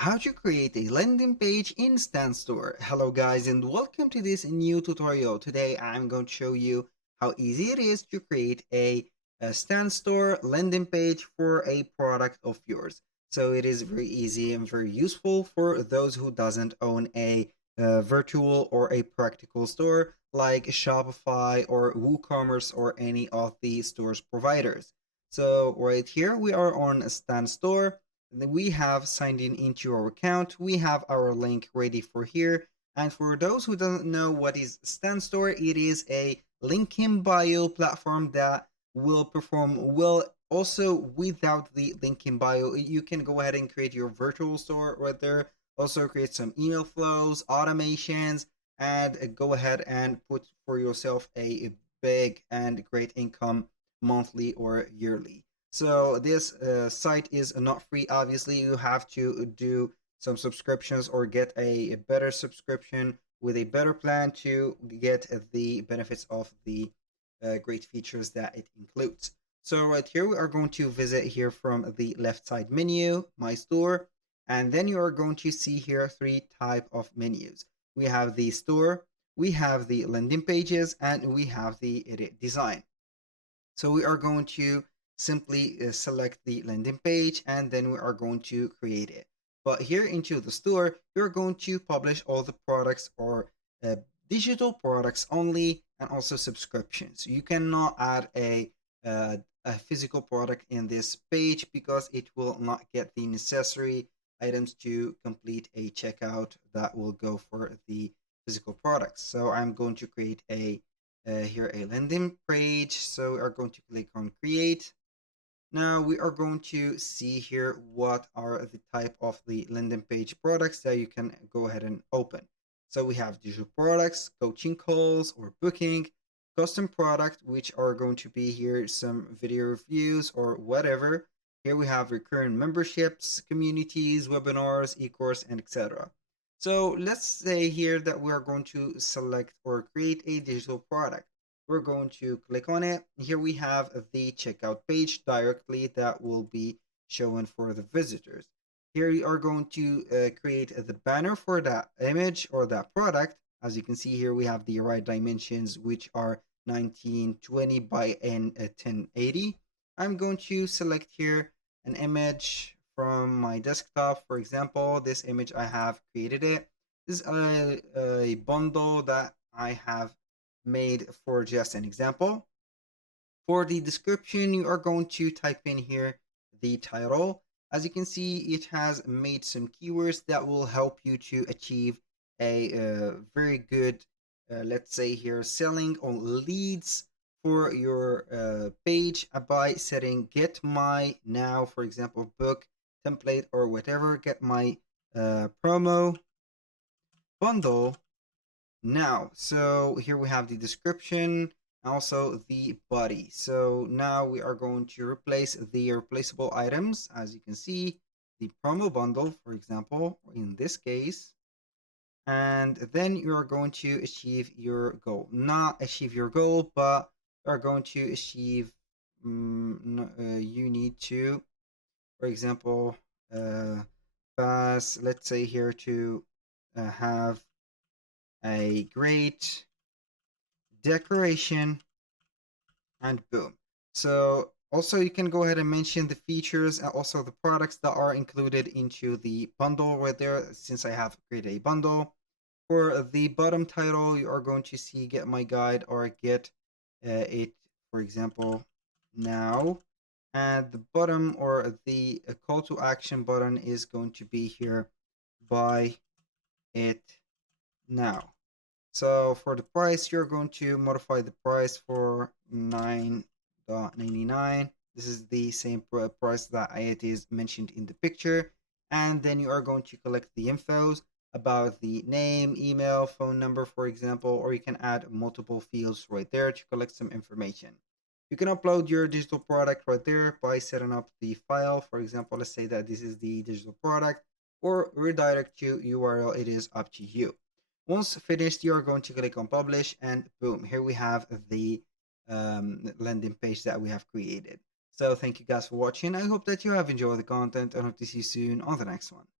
How to create a landing page in StanStore. Hello guys and welcome to this new tutorial. Today I'm going to show you how easy it is to create a StanStore landing page for a product of yours. So it is very easy and very useful for those who doesn't own a virtual or a practical store like Shopify or WooCommerce or any of the stores providers. So right here we are on StanStore. We have signed in into our account. We have our link ready for here. And for those who don't know what is StanStore, it is a link in bio platform that will perform well also without the link in bio. You can go ahead and create your virtual store right there. Also create some email flows, automations, and go ahead and put for yourself a big and great income monthly or yearly. So this site is not free. Obviously, you have to do some subscriptions or get a better subscription with a better plan to get the benefits of the great features that it includes. So right here, we are going to visit here from the left side menu, My Store, and then you are going to see here three type of menus. We have the store, we have the landing pages, and we have the edit design. So we are going to simply select the landing page and then we are going to create it. But here into the store, you're going to publish all the products or uh, digital products only and also subscriptions. You cannot add a physical product in this page because it will not get the necessary items to complete a checkout that will go for the physical products. So I'm going to create here a landing page. So we are going to click on create. Now we are going to see here what are the type of the landing page products that you can go ahead and open. So we have digital products, coaching calls or booking, custom product, which are going to be here some video reviews or whatever. Here we have recurrent memberships, communities, webinars, e-course, and etc. So let's say here that we are going to select or create a digital product. We're going to click on it. Here we have the checkout page directly that will be shown for the visitors. Here you are going to create the banner for that image or that product. As you can see here, we have the right dimensions, which are 1920 by 1080. I'm going to select here an image from my desktop. For example, this image I have created it. This is a bundle that I have made for just an example. For the description, you are going to type in here the title. As you can see, it has made some keywords that will help you to achieve a very good, let's say here, selling on leads for your page by setting get my now, for example, book template or whatever, get my promo bundle now. So here we have the description, also the body. So now we are going to replace the replaceable items. As you can see, the promo bundle, for example, in this case, and then you are going to achieve your goal. Not achieve your goal, but you are going to achieve, you need to, for example, pass, let's say here to have a great decoration, and boom. So also you can go ahead and mention the features and also the products that are included into the bundle right there, since I have created a bundle. For the bottom title, you are going to see get my guide or get it, for example, now. And the bottom or the call to action button is going to be here, buy it now. So for the price, you're going to modify the price for 9.99. This is the same price that it is mentioned in the picture. And then you are going to collect the infos about the name, email, phone number, for example, or you can add multiple fields right there to collect some information. You can upload your digital product right there by setting up the file. For example, let's say that this is the digital product or redirect to URL. It is up to you. Once finished, you're going to click on publish and boom, here we have the landing page that we have created. So thank you guys for watching. I hope that you have enjoyed the content and hope to see you soon on the next one.